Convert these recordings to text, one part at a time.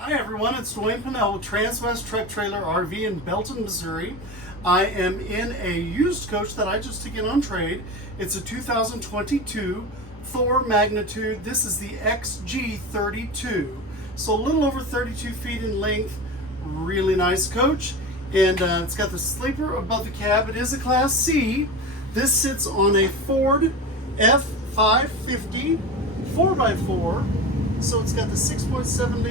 Hi everyone, it's Dwayne Pinnell with Transwest Truck Trailer RV in Belton, Missouri. I am in a used coach that I just took in on trade. It's a 2022 Thor magnitude. This is the XG32. So a little over 32 feet in length. Really nice coach. And it's got the sleeper above the cab. It is a Class C. This sits on a Ford F550 4x4. So it's got the 6.7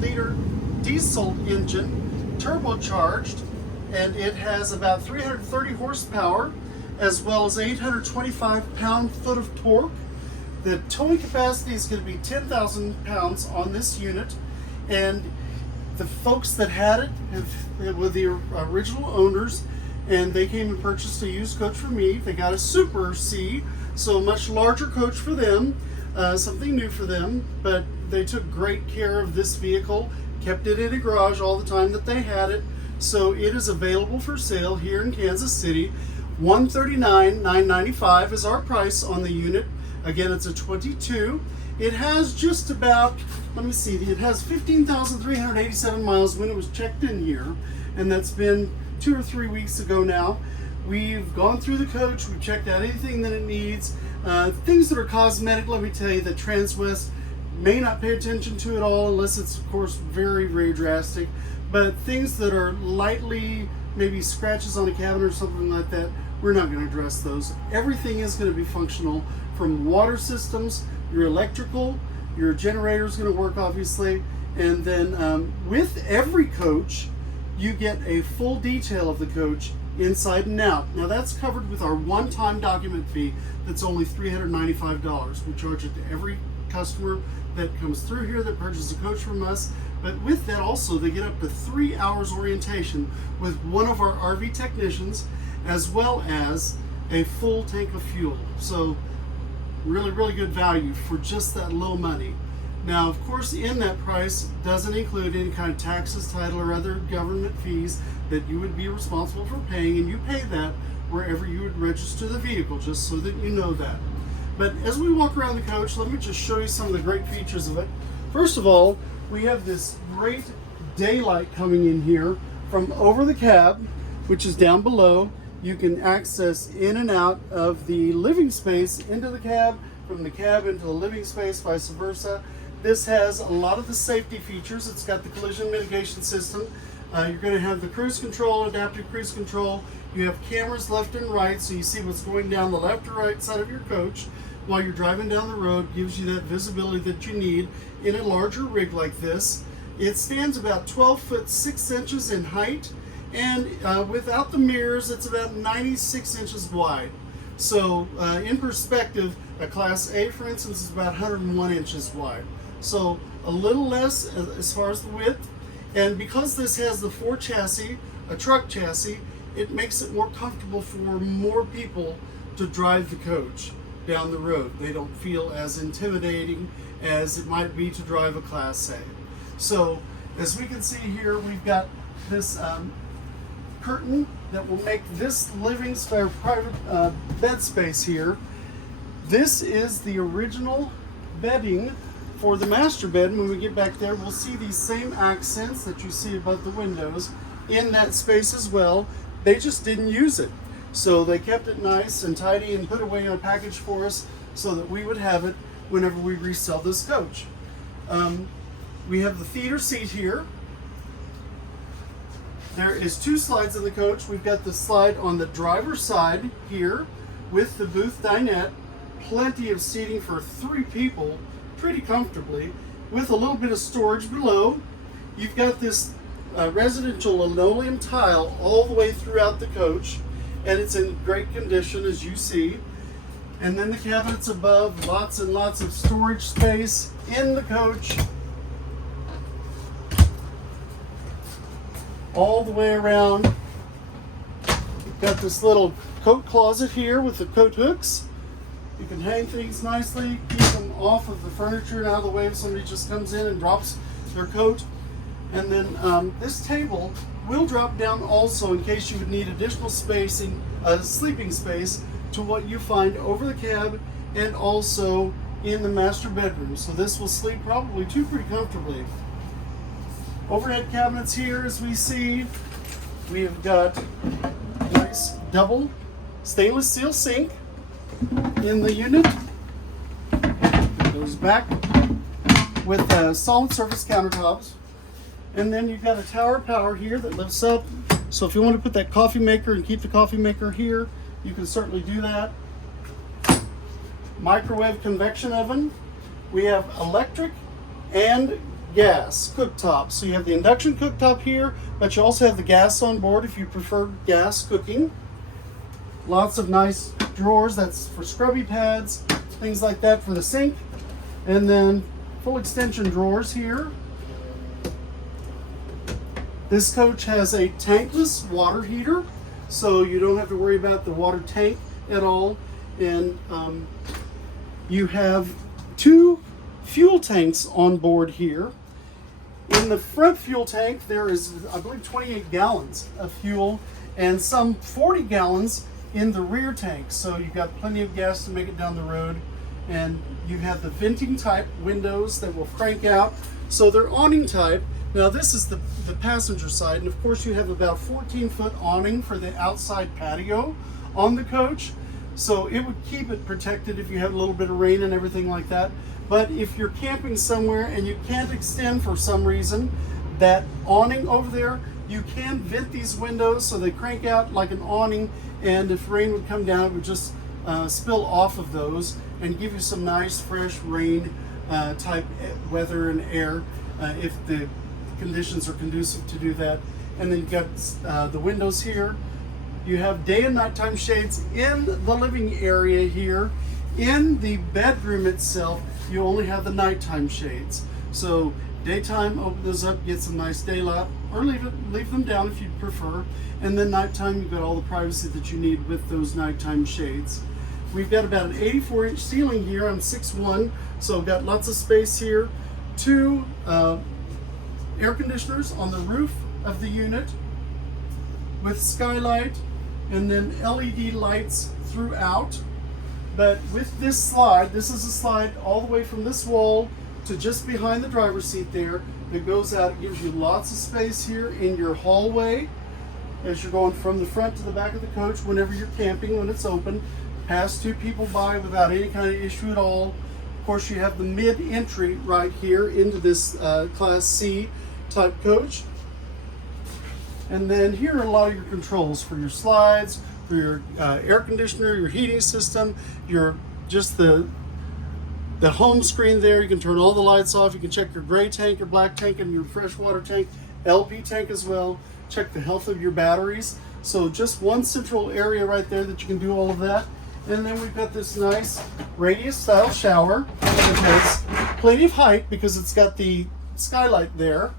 liter diesel engine, turbocharged, and it has about 330 horsepower, as well as 825 pound-foot of torque. The towing capacity is going to be 10,000 pounds on this unit, and the folks that had it were the original owners, and they came and purchased a used coach for me. They got a Super C, so a much larger coach for them. Something new for them, but they took great care of this vehicle, kept it in a garage all the time that they had it, so it is available for sale here in Kansas City. $139,995 is our price on the unit. Again, it's a 22. It has just about, let me see, it has 15,387 miles when it was checked in here, and that's been 2 or 3 weeks ago now. We've gone through the coach, we've checked out anything that it needs. Things that are cosmetic, let me tell you, that Transwest may not pay attention to at all unless it's, of course, very, very drastic. But things that are lightly, maybe scratches on a cabinet or something like that, we're not going to address those. Everything is going to be functional, from water systems, your electrical, your generator is going to work, obviously. And then with every coach, you get a full detail of the coach inside and out. Now that's covered with our one-time document fee that's only $395. We charge it to every customer that comes through here that purchases a coach from us. But with that also, they get up to 3 hours orientation with one of our RV technicians, as well as a full tank of fuel. So really, really good value for just that little money. Now, of course, in that price doesn't include any kind of taxes, title, or other government fees that you would be responsible for paying, and you pay that wherever you would register the vehicle, just so that you know that. But as we walk around the coach, let me just show you some of the great features of it. First of all, we have this great daylight coming in here from over the cab, which is down below. You can access in and out of the living space into the cab, from the cab into the living space, vice versa. This has a lot of the safety features. It's got the collision mitigation system. You're going to have the cruise control, adaptive cruise control. You have cameras left and right, so you see what's going down the left or right side of your coach while you're driving down the road. Gives you that visibility that you need in a larger rig like this. It stands about 12 foot 6 inches in height, and without the mirrors, it's about 96 inches wide. So in perspective, a Class A, for instance, is about 101 inches wide. So a little less as far as the width. And because this has the Ford chassis, a truck chassis, it makes it more comfortable for more people to drive the coach down the road. They don't feel as intimidating as it might be to drive a Class A. So as we can see here, we've got this curtain that will make this living space, private bed space here. This is the original bedding for the master bed. When we get back there, we'll see these same accents that you see above the windows in that space as well. They just didn't use it. So they kept it nice and tidy and put away in a package for us so that we would have it whenever we resell this coach. We have the theater seat here. There is 2 slides in the coach. We've got the slide on the driver's side here with the booth dinette. Plenty of seating for 3 people pretty comfortably, with a little bit of storage below. You've got this residential linoleum tile all the way throughout the coach, and it's in great condition, as you see. And then the cabinets above, lots and lots of storage space in the coach all the way around. You've got this little coat closet here with the coat hooks. You can hang things nicely, keep them off of the furniture and out of the way if somebody just comes in and drops their coat. And then this table will drop down also in case you would need additional spacing, sleeping space, to what you find over the cab and also in the master bedroom. So this will sleep probably 2 pretty comfortably. Overhead cabinets here, as we see. We have got nice double stainless steel sink in the unit. It goes back with solid surface countertops. And then you've got a tower power here that lifts up. So if you want to put that coffee maker and keep the coffee maker here, you can certainly do that. Microwave convection oven. We have electric and gas cooktop. So you have the induction cooktop here, but you also have the gas on board if you prefer gas cooking. Lots of nice drawers. That's for scrubby pads, things like that for the sink. And then full extension drawers here. This coach has a tankless water heater, so you don't have to worry about the water tank at all. And you have 2 fuel tanks on board here. In the front fuel tank, there is, I believe, 28 gallons of fuel and some 40 gallons in the rear tank. So you've got plenty of gas to make it down the road. And you have the venting type windows that will crank out. So they're awning type. Now this is the passenger side, and of course you have about 14-foot awning for the outside patio on the coach. So it would keep it protected if you have a little bit of rain and everything like that. But if you're camping somewhere and you can't extend for some reason, that awning over there, you can vent these windows so they crank out like an awning, and if rain would come down, it would just spill off of those and give you some nice fresh rain type weather and air if the conditions are conducive to do that. And then you've got the windows here. You have day and nighttime shades in the living area here. In the bedroom itself, you only have the nighttime shades. So daytime, open those up, get some nice daylight, or leave them down if you prefer. And then nighttime, you've got all the privacy that you need with those nighttime shades. We've got about an 84-inch ceiling here. I'm 6'1", so I've got lots of space here. 2 air conditioners on the roof of the unit with skylight, and then LED lights throughout. But with this slide, this is a slide all the way from this wall to just behind the driver's seat there that goes out. It gives you lots of space here in your hallway as you're going from the front to the back of the coach whenever you're camping, when it's open. Pass 2 people by without any kind of issue at all. Of course, you have the mid-entry right here into this Class C type coach. And then here are a lot of your controls for your slides, for your air conditioner, your heating system, your the home screen there. You can turn all the lights off. You can check your gray tank, your black tank, and your freshwater tank, LP tank as well. Check the health of your batteries. So just one central area right there that you can do all of that. And then we've got this nice radius style shower that has plenty of height because it's got the skylight there.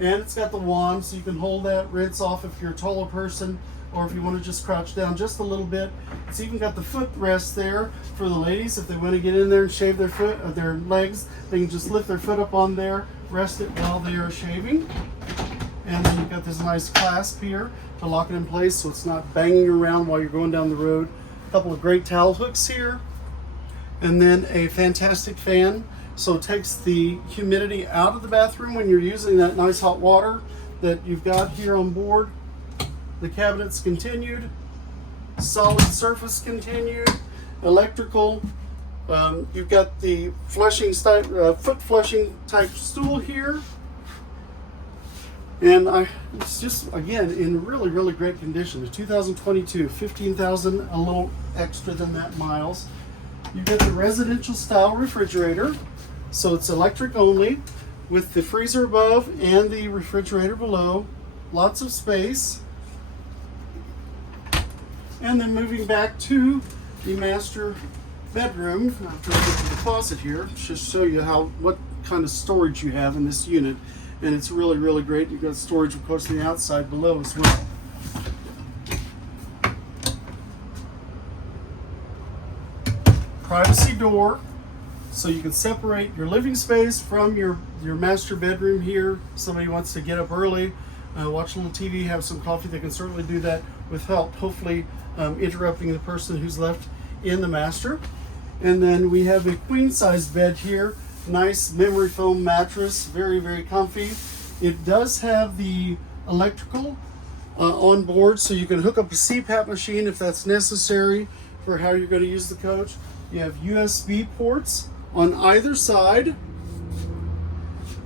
And it's got the wand, so you can hold that, rinse off if you're a taller person, or if you want to just crouch down just a little bit. It's even got the footrest there for the ladies. If they want to get in there and shave their foot or their legs, they can just lift their foot up on there, rest it while they are shaving. And then you've got this nice clasp here to lock it in place so it's not banging around while you're going down the road. A couple of great towel hooks here. And then a fantastic fan. So it takes the humidity out of the bathroom when you're using that nice hot water that you've got here on board. The cabinets continued, solid surface continued, electrical. You've got the flushing foot flushing type stool here. And it's just, again, in really, really great condition. It's 2022, 15,000, a little extra than that miles. You get the residential style refrigerator. So it's electric only with the freezer above and the refrigerator below. Lots of space. And then moving back to the master bedroom. I'm going to get to the closet here, just show you what kind of storage you have in this unit. And it's really, really great. You've got storage, of course, on the outside below as well. Privacy door. So you can separate your living space from your master bedroom here. Somebody wants to get up early, watch a little TV, have some coffee, they can certainly do that without hopefully interrupting the person who's left in the master. And then we have a queen size bed here. Nice memory foam mattress, very, very comfy. It does have the electrical on board, so you can hook up a CPAP machine if that's necessary for how you're going to use the coach. You have USB ports on either side.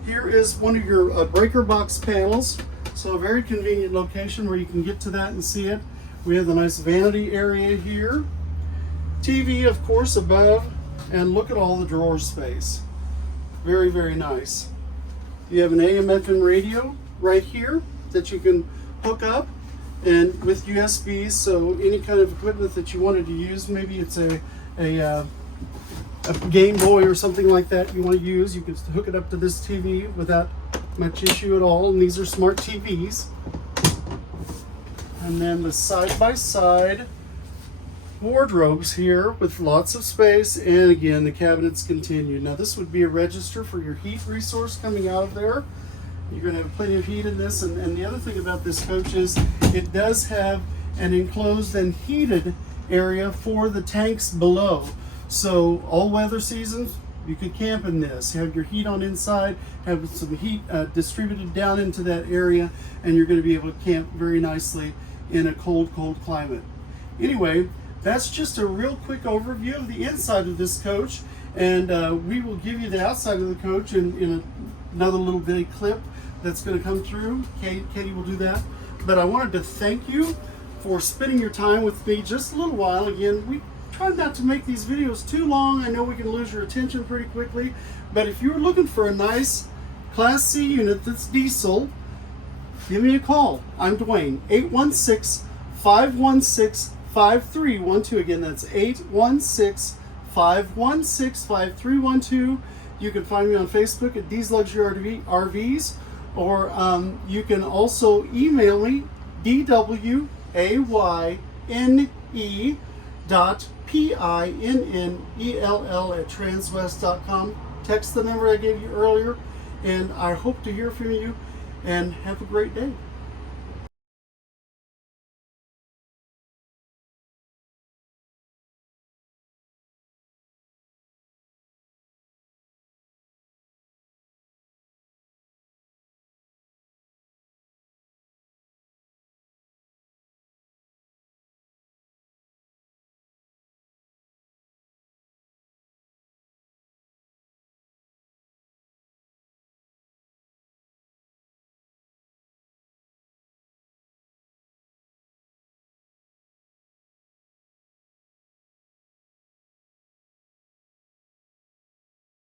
Here is one of your breaker box panels, so a very convenient location where you can get to that and see it. We have the nice vanity area here. TV, of course, above, and look at all the drawer space. Very, very nice. You have an AM/FM radio right here that you can hook up, and with USB, so any kind of equipment that you wanted to use, maybe it's a Game Boy or something like that you want to use, you can hook it up to this TV without much issue at all. And these are smart TVs. And then the side-by-side wardrobes here with lots of space, and again the cabinets continue. Now this would be a register for your heat resource coming out of there. You're going to have plenty of heat in this, and the other thing about this coach is it does have an enclosed and heated area for the tanks below. So all weather seasons, you could camp in this. Have your heat on inside, have some heat distributed down into that area, and you're going to be able to camp very nicely in a cold climate. Anyway, that's just a real quick overview of the inside of this coach, and we will give you the outside of the coach in another little bitty clip that's going to come through. Katie will do that. But I wanted to thank you for spending your time with me just a little while. Again, we try not to make these videos too long. I know we can lose your attention pretty quickly, but if you're looking for a nice Class C unit that's diesel, give me a call. I'm Dwayne, 816-516-5312. Again, that's 816-516-5312. You can find me on Facebook at D's Luxury RVs, or you can also email me, dwayne.pinnell@transwest.com. Text the number I gave you earlier, and I hope to hear from you, and have a great day.